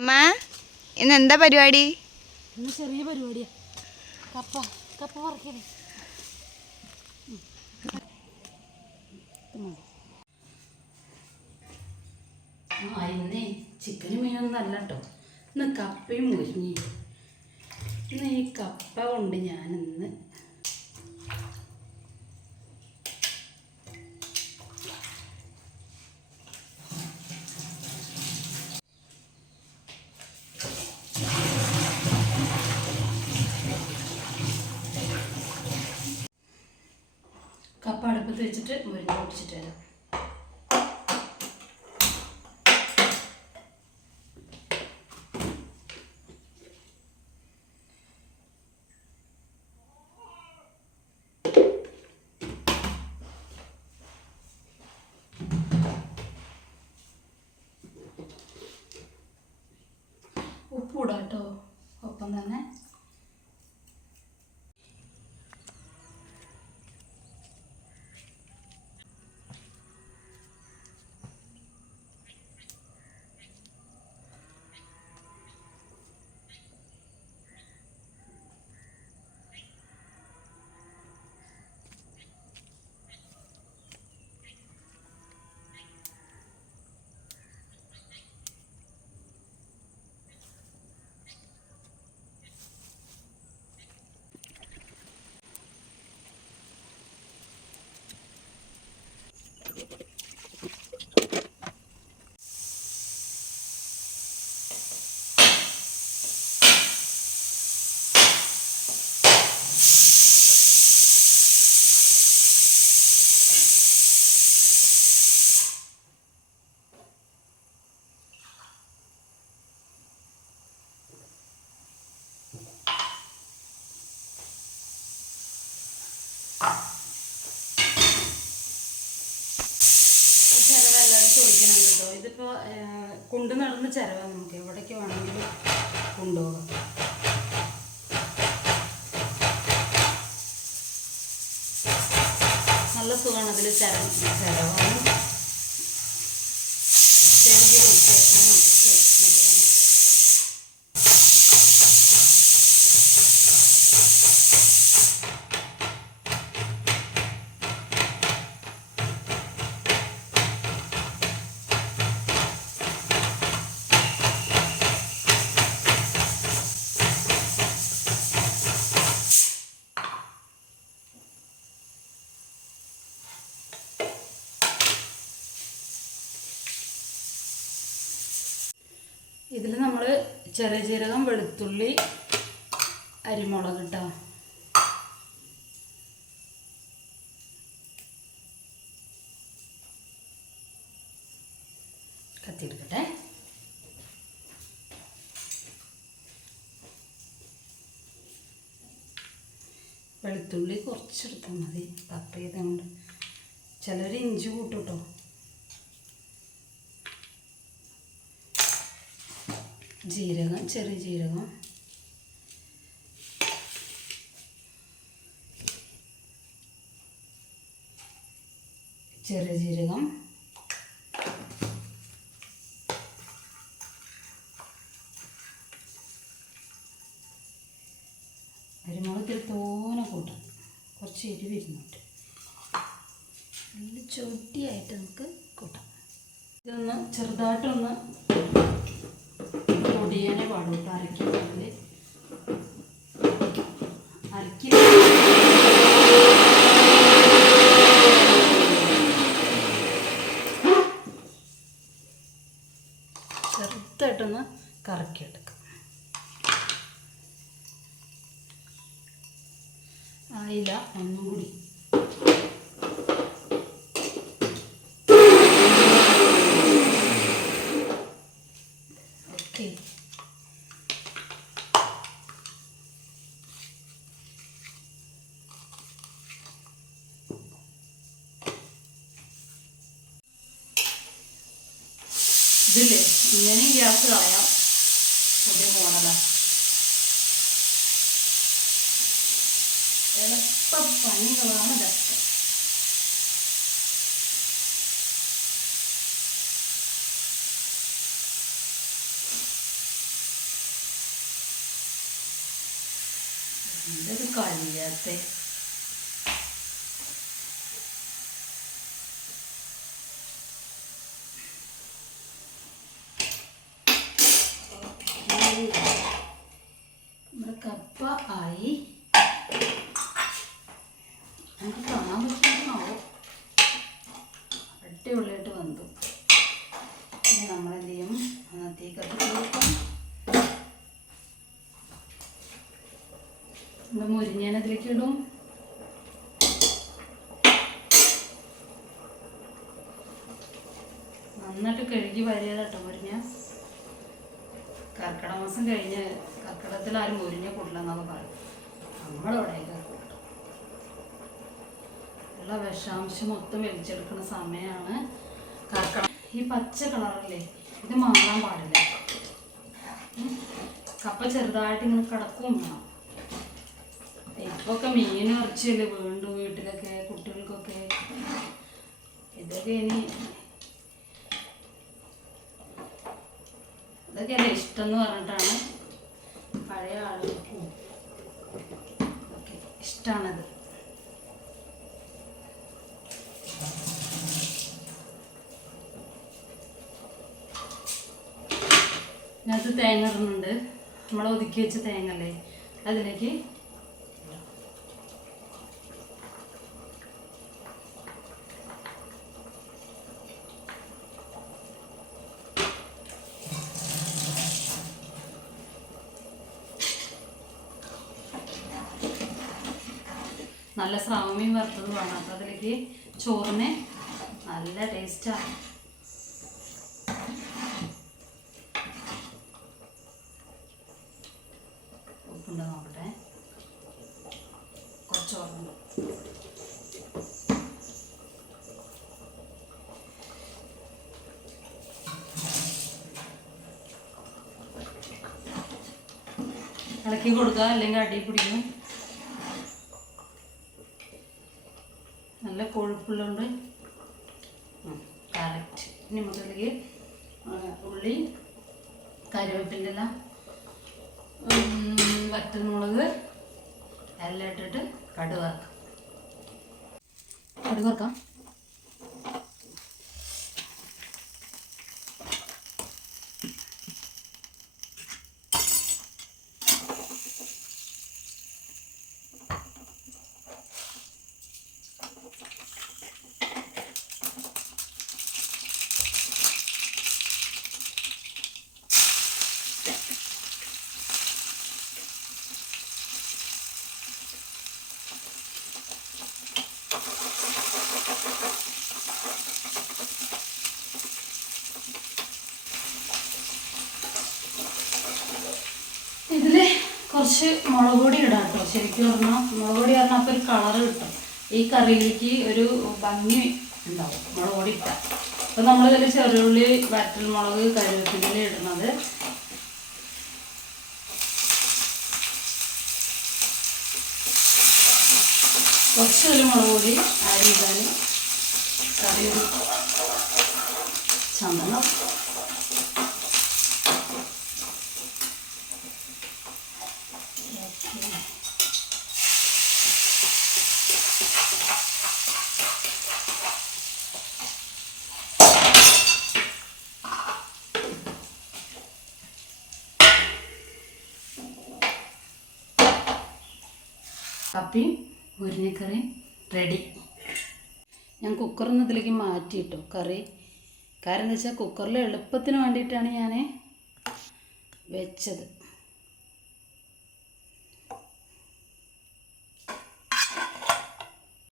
അമ്മ ഇന്ന് എന്താ പരിപാടി? ഇന്ന് ചെറിയ പരിപാടിയാ. കപ്പ കപ്പ പറിക്കണേ. ഇന്നേ ചിക്കനും മീനൊന്നും അല്ല കേട്ടോ. ഇന്ന് കപ്പയും മുരിഞ്ഞി. ഇന്ന് ഈ കപ്പ കൊണ്ട് ഞാനിന്ന് കപ്പ അടുപ്പത്ത് വെച്ചിട്ട് മുരിഞ്ഞ് പൊട്ടിച്ചിട്ട് വരാം. ഉപ്പിടാം കേട്ടോ ഒപ്പം തന്നെ. ഇതിപ്പോൾ കൊണ്ടു നടന്ന് ചിരവാ. നമുക്ക് എവിടേക്ക് വേണമെങ്കിലും കൊണ്ടുപോകാം. നല്ല സുഖമാണ് അതിൽ ചിരവാനും ചെറിയ വൃത്തിയാക്കാനും ഒക്കെ നല്ലതാണ്. ഇതിൽ നമ്മൾ ചെറിയ ജീരകം, വെളുത്തുള്ളി, അരിമുളക് ഇട്ടോ. കത്തിയെടുക്കട്ടെ. വെളുത്തുള്ളി കുറച്ചെടുത്താൽ മതി. കപ്പ ചെയ്തുകൊണ്ട് ചിലർ ഇഞ്ചി കൂട്ടും കേട്ടോ. ജീരകം, ചെറിയ ജീരകം, ചെറിയ ജീരകം, അരിമുളക് തോനെ കൂട്ടാം. കുറച്ച് എരിവ് ഇരുന്നിട്ട് നല്ല ചൊട്ടിയായിട്ട് നമുക്ക് കൂട്ടാം. ഇതൊന്ന് ചെറുതായിട്ടൊന്ന് പൊടിയാനേ പാടും. അരക്കില്ല ചെറുതായിട്ടൊന്ന് കറക്കിയെടുക്കാം. ആയില്ല, ഒന്നും കൂടി. ഓക്കെ. ഇതില്ലേ ഇങ്ങനെയും ഗ്യാസ് കളയാം. പുതിയ മോഡലാണ്. എളുപ്പ പണികളാണ് ഇതൊക്കെ. എന്തൊരു കഴിയാത്ത നമ്മുടെ കപ്പ ആയി. നമുക്ക് കാണാൻ പറ്റുന്നതാവോ? അടിപൊളിയായിട്ട് വന്നു. ഇനി നമ്മളെന്ത് ചെയ്യും? തീ കത്തിച്ച് കൊടുക്കാം. നമ്മൾ മുരിങ്ങേനതിലേക്ക് ഇടും. നന്നായിട്ട് കഴുകി വരികട്ടോ മുരിങ്ങ. കർക്കിടക മാസം കഴിഞ്ഞ് കർക്കിടകത്തിൽ ആരും മുരിങ്ങ കൂടില്ലെന്നൊക്കെ പറയും. നമ്മളവിടെയൊക്കെ കൂട്ടും. ഉള്ള വിഷാംശം മൊത്തം വലിച്ചെടുക്കുന്ന സമയമാണ് കർക്കിടകം. ഈ പച്ച കളറല്ലേ, ഇത് മാറാൻ പാടില്ല. കപ്പ ചെറുതായിട്ട് ഇങ്ങനെ കിടക്കും വേണം. ഇപ്പൊക്കെ മീൻ ഇറച്ചിയല്ലേ വേണ്ടു വീട്ടിലൊക്കെ കുട്ടികൾക്കൊക്കെ. ഇതൊക്കെ ഇതൊക്കെയല്ലേ ഇഷ്ടം എന്ന് പറഞ്ഞിട്ടാണ് പഴയ ആളുകൾക്കും ഒക്കെ ഇഷ്ടമാണത്. ഇതിനകത്ത് തേങ്ങ ഇടുന്നുണ്ട്. നമ്മൾ ഒതുക്കി വെച്ച തേങ്ങ അല്ലേ, അതിലേക്ക് നല്ല സ്രാവമീൻ വറുത്തത് വേണം. അപ്പോൾ അതിലേക്ക് ചോറിന് നല്ല ടേസ്റ്റാണ്. ഉപ്പുണ്ടോ നോക്കട്ടെ. കുറച്ച് ഓർമ്മ. ഇളക്കി കൊടുക്കുക, അല്ലെങ്കിൽ അടി പിടിക്കും. നല്ല കൊഴുപ്പുള്ളതുകൊണ്ട് കറക്റ്റ്. ഇനി നമുക്കതിലേക്ക് ഉള്ളി, കറിവേപ്പിൻ്റെ ഇല, വറ്റൽമുളക് എല്ലാം ഇട്ടിട്ട് കടുക് വറക്കാം. കടുക് വറക്കാം. ഇതിൽ കുറച്ച് മുളക് പൊടി ഇടാം കേട്ടോ. ശരിക്കും പറഞ്ഞാൽ മുളക് പൊടി പറഞ്ഞാൽ അപ്പോൾ ഒരു കളറ് കിട്ടും. ഈ കറിയിലേക്ക് ഒരു ഭംഗി ഉണ്ടാവും മുളക് പൊടി ഇട്ടാൽ. അപ്പോൾ നമ്മളിതിൽ ചെറുള്ളി, വറ്റൽമുളക്, കറിവേപ്പില ഇടുന്നത്. കുറച്ചൊരു മുളക് പൊടി ആഡ് ചെയ്താൽ കറി ഒരു ചമ്മണം. കപ്പയും മുരിങ്ങക്കറിയും റെഡി. ഞാൻ കുക്കറിൽ നിന്ന് ഇതിലേക്ക് മാറ്റിയിട്ടു കറി. കാരണം എന്താ വെച്ചാൽ കുക്കറിൽ എളുപ്പത്തിന് വേണ്ടിയിട്ടാണ് ഞാൻ വെച്ചത്.